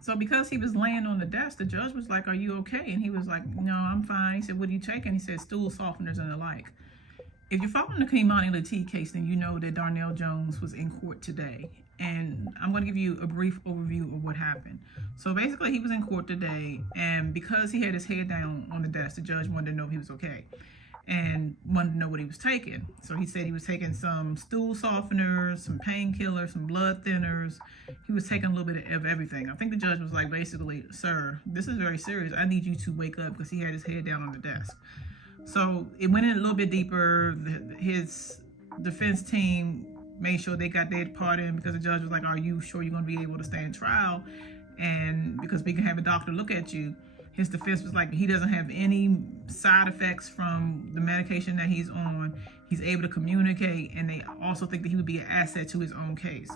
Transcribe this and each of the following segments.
So because he was laying on the desk, the judge was like, "Are you okay?" And he was like, "No, I'm fine." He said, "What are you taking?" He said, "Stool softeners and the like." If you're following the Keimani Latigue case, then you know that Darnell Jones was in court today. And I'm going to give you a brief overview of what happened. So basically, he was in court today, and because he had his head down on the desk, the judge wanted to know if he was okay and wanted to know what he was taking. So he said he was taking some stool softeners, some painkillers, some blood thinners. He was taking a little bit of everything. I think the judge was like, basically, "Sir, this is very serious. I need you to wake up," because he had his head down on the desk. So it went in a little bit deeper. His defense team made sure they got their part in, because the judge was like, "Are you sure you're going to be able to stand trial?" And because we can have a doctor look at you. His defense was like, he doesn't have any side effects from the medication that he's on. He's able to communicate, and they also think that he would be an asset to his own case.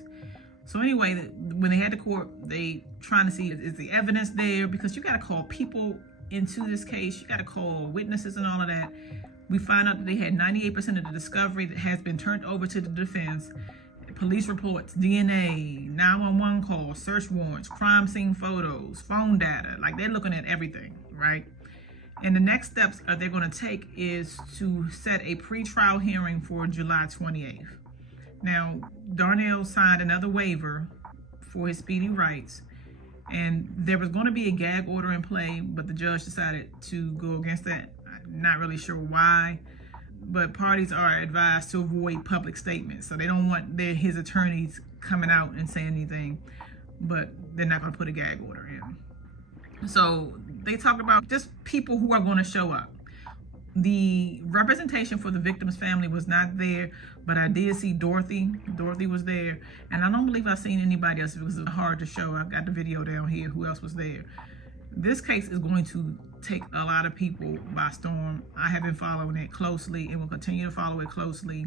So anyway, when they had the court, they trying to see, is the evidence there? Because you got to call people into this case. You got to call witnesses and all of that. We find out that they had 98% of the discovery that has been turned over to the defense. Police reports, DNA, 911 calls, search warrants, crime scene photos, phone data. Like, they're looking at everything, right? And the next steps they're going to take is to set a pretrial hearing for July 28th. Now, Darnell signed another waiver for his speedy rights, and there was going to be a gag order in play, but the judge decided to go against that. I'm not really sure why, but parties are advised to avoid public statements. So they don't want his attorneys coming out and saying anything, but they're not going to put a gag order in. So they talk about just people who are going to show up. The representation for the victim's family was not there, but I did see Dorothy. Dorothy was there, and I don't believe I've seen anybody else. It was hard to show. I've got the video down here. Who else was there? This case is going to take a lot of people by storm. I have been following it closely and will continue to follow it closely.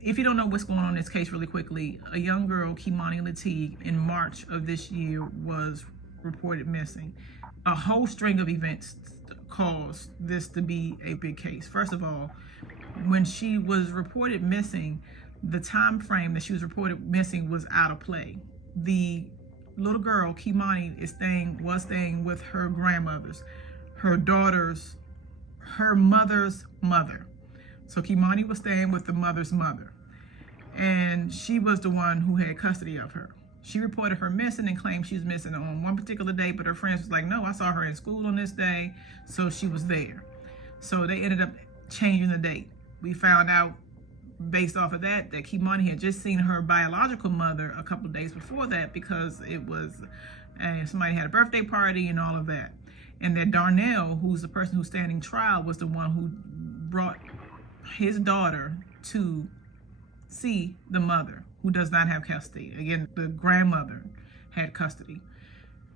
If you don't know what's going on in this case really quickly, a young girl, Keimani Latigue, in March of this year was reported missing. A whole string of events caused this to be a big case. First of all, when she was reported missing, the time frame that she was reported missing was out of play. The little girl, Keimani, was staying with her grandmother's, her daughter's, her mother's mother. So Keimani was staying with the mother's mother, and she was the one who had custody of her. She reported her missing and claimed she was missing on one particular day, but her friends was like, "No, I saw her in school on this day, so she was there." So they ended up changing the date. We found out based off of that Keimani had just seen her biological mother a couple of days before that, because it was somebody had a birthday party and all of that. And that Darnell, who's the person who's standing trial, was the one who brought his daughter to see the mother, who does not have custody. Again, the grandmother had custody.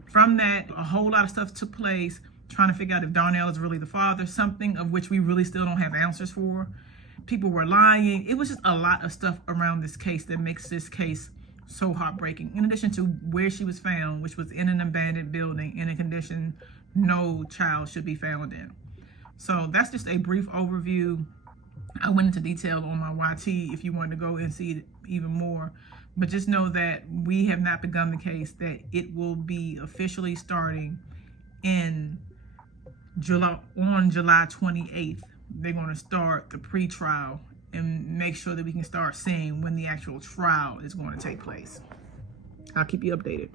From that, a whole lot of stuff took place, trying to figure out if Darnell is really the father, something of which we really still don't have answers for. People were lying. It was just a lot of stuff around this case that makes this case so heartbreaking. In addition to where she was found, which was in an abandoned building in a condition no child should be found in. So that's just a brief overview. I went into detail on my YT if you want to go and see it even more. But just know that we have not begun the case, that it will be officially starting in July, on July 28th. They're going to start the pre-trial and make sure that we can start seeing when the actual trial is going to take place. I'll keep you updated.